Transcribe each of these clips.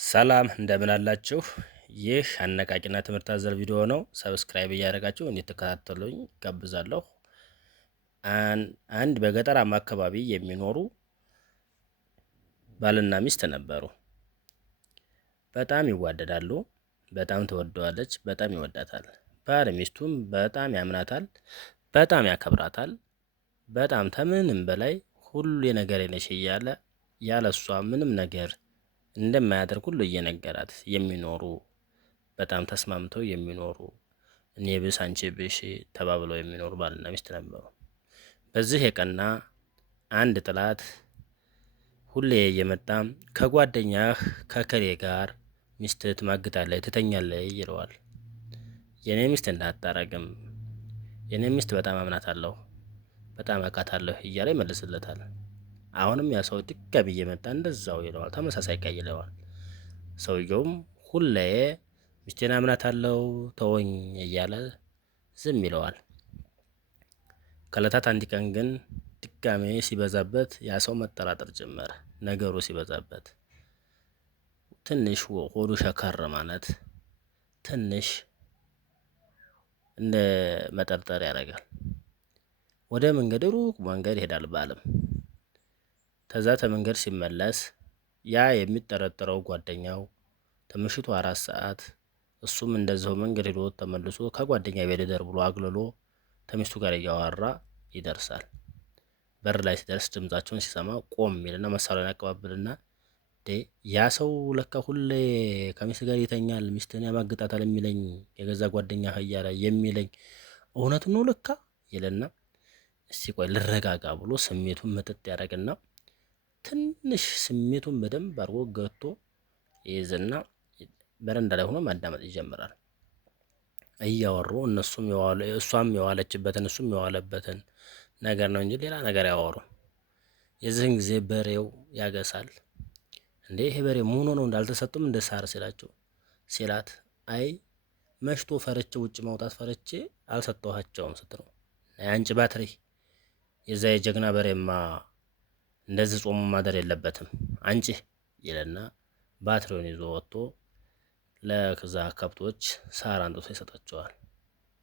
ሰላም እንደምን አላችሁ? ይህ አነቃቂና ትምህርት አዘል ቪዲዮ ነው። ሰብስክራይብ እያደረጋችሁ እንድትከታተሉኝ ጋብዛለሁ። አንድ በገጠራማ አካባቢ የሚኖሩ ባልና ሚስት ነበሩ። በጣም ይዋደዳሉ። በጣም ትወደዋለች፣ በጣም ይወዳታል። ባል ሚስቱም በጣም ያምናታል፣ በጣም ያከብራታል። በጣም ከምንም በላይ ሁሉ የነገሬ ነሽ እያለ ያለሷ ምንም ነገር እንደማያደርግ ሁሉ እየነገራት የሚኖሩ በጣም ተስማምተው የሚኖሩ እኔ ብስ አንቺ ብሽ ተባብለው የሚኖሩ ባልና ሚስት ነበሩ። በዚህ የቀና አንድ ጥላት ሁሌ እየመጣ ከጓደኛህ ከከሌ ጋር ሚስትህ ትማግጣለች፣ ትተኛለች ይለዋል። የኔ ሚስት እንዳታረግም፣ የኔ ሚስት በጣም አምናታለሁ፣ በጣም አውቃታለሁ እያለ ይመልስለታል። አሁንም ያ ሰው ድጋሚ እየመጣ እንደዛው ይለዋል፣ ተመሳሳይ ቀይ ይለዋል። ሰውየውም ሁሌ ሚስቴን አምናታለሁ ተወኝ እያለ ዝም ይለዋል። ከዕለታት አንድ ቀን ግን ድጋሜ ሲበዛበት ያ ሰው መጠራጠር ጀመረ። ነገሩ ሲበዛበት ትንሽ ሆዱ ሸከር ማለት ትንሽ እንደ መጠርጠር ያደርጋል። ወደ መንገድ ሩቅ መንገድ ይሄዳል ባለም ተዛ ተመንገድ ሲመለስ ያ የሚጠረጠረው ጓደኛው ከምሽቱ 4 ሰዓት እሱም እንደዛው መንገድ ሄዶ ተመልሶ ከጓደኛ ቤት ደር ብሎ አግልሎ ከሚስቱ ጋር እያወራ ይደርሳል። በር ላይ ሲደርስ ድምጻቸውን ሲሰማ ቆም ይልና መሳሪያውን ያቀባብልና ያ ሰው ለካ ሁሌ ከሚስት ጋር ይተኛል፣ ሚስትን ያማግጣታል የሚለኝ የገዛ ጓደኛ እያለ የሚለኝ እውነት ነው ለካ ይልና እስቲ ቆይ ልረጋጋ ብሎ ስሜቱን መጠጥ ያደርግና ትንሽ ስሜቱን በደንብ አድርጎ ገቶ ይይዝና በረንዳ ላይ ሆኖ ማዳመጥ ይጀምራል። እያወሩ እሷም የዋለችበትን እሱም የዋለበትን ነገር ነው እንጂ ሌላ ነገር ያወሩ። የዚህን ጊዜ በሬው ያገሳል። እንዴ ይሄ በሬ ምን ሆኖ ነው እንዳልተሰጡም እንደ ሳር ሲላት አይ መሽቶ ፈርቼ ውጭ ማውጣት ፈርቼ አልሰጠኋቸውም ስትለው አንቺ ባትሪ የዛ የጀግና በሬማ እንደዚህ ጾሙ ማደር የለበትም አንቺ ይለና ባትሪውን ይዞ ወጥቶ ለከዛ ከብቶች ሳር አንጥቶ ይሰጣቸዋል።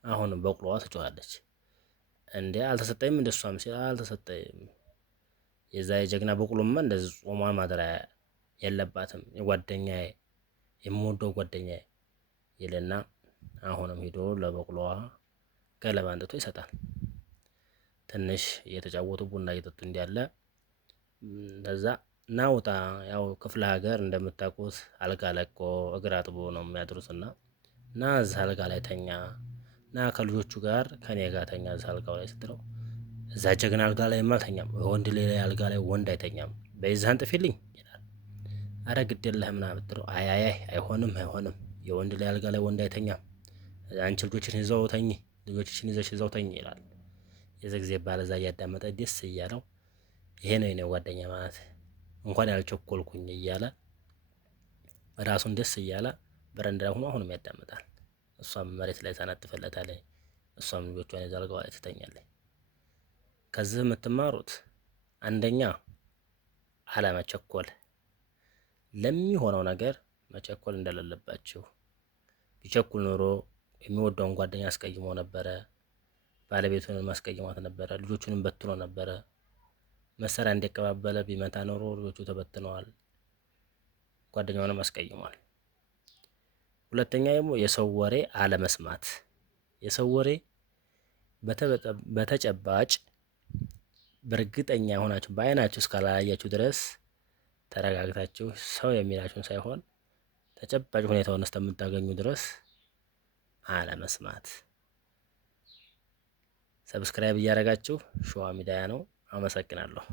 አሁን በቅሎዋ ትጮኻለች። እንዴ አልተሰጠኝም እንደሷም ሲል አልተሰጠኝም፣ የዛ የጀግና በቅሎማ እንደዚህ ጾሟን ማደር የለባትም የጓደኛዬ የምወደው ጓደኛዬ ይልና አሁንም ሂዶ ለበቅሎዋ ገለባ አንጥቶ ይሰጣል። ትንሽ እየተጫወቱ ቡና እየጠጡ እንዲያለ ለዛ ናውጣ ያው ክፍለ ሀገር እንደምታውቁት አልጋ ለቆ እግር አጥቦ ነው የሚያድሩትና ና እዛ አልጋ ላይ ተኛ፣ ና ከልጆቹ ጋር ከኔ ጋር ተኛ እዛ አልጋው ላይ ስትለው እዛ ጀግና አልጋ ላይ አልተኛም፣ ወንድ ሌላ አልጋ ላይ ወንድ አይተኛም፣ በይዛን ጥፊልኝ ይላል። አረ ግድ የለህም ምናምን ብትለው አይ አይሆንም የወንድ ላይ አልጋ ላይ ወንድ አይተኛም፣ አንቺ ልጆችን ይዘው ተኝ፣ ልጆችን ይዘሽ ይዘው ተኝ ይላል። የዚህ ጊዜ ባለዛ እያዳመጠ ደስ እያለው ይሄ ነው የኔ ጓደኛ ማለት እንኳን ያልቸኮልኩኝ እያለ ራሱን ደስ እያለ በረንዳ ሆኖ አሁንም ያዳምጣል። እሷም መሬት ላይ ታነጥፍለታለች፣ እሷም ልጆቿን ይዛ አልጋዋ ላይ ትተኛለች። ከዚህ የምትማሩት አንደኛ አለመቸኮል፣ ለሚሆነው ነገር መቸኮል እንደሌለባችሁ። ቢቸኩል ኖሮ የሚወደውን ጓደኛ አስቀይሞ ነበረ፣ ባለቤቱንም አስቀይሟት ነበረ፣ ልጆቹንም በትኖ ነበረ። መሳሪያ እንዲቀባበለ ቢመታ ኖሮ ልጆቹ ተበትነዋል፣ ጓደኛውንም አስቀይሟል። ሁለተኛ ደግሞ የሰው ወሬ አለመስማት። የሰው ወሬ በተጨባጭ በእርግጠኛ ሆናችሁ በአይናችሁ እስካላያችሁ ድረስ ተረጋግታችሁ ሰው የሚላችሁን ሳይሆን ተጨባጭ ሁኔታውን እስከምታገኙ ድረስ አለመስማት። ሰብስክራይብ እያደረጋችሁ ሸዋ ሚዲያ ነው። አመሰግናለሁ።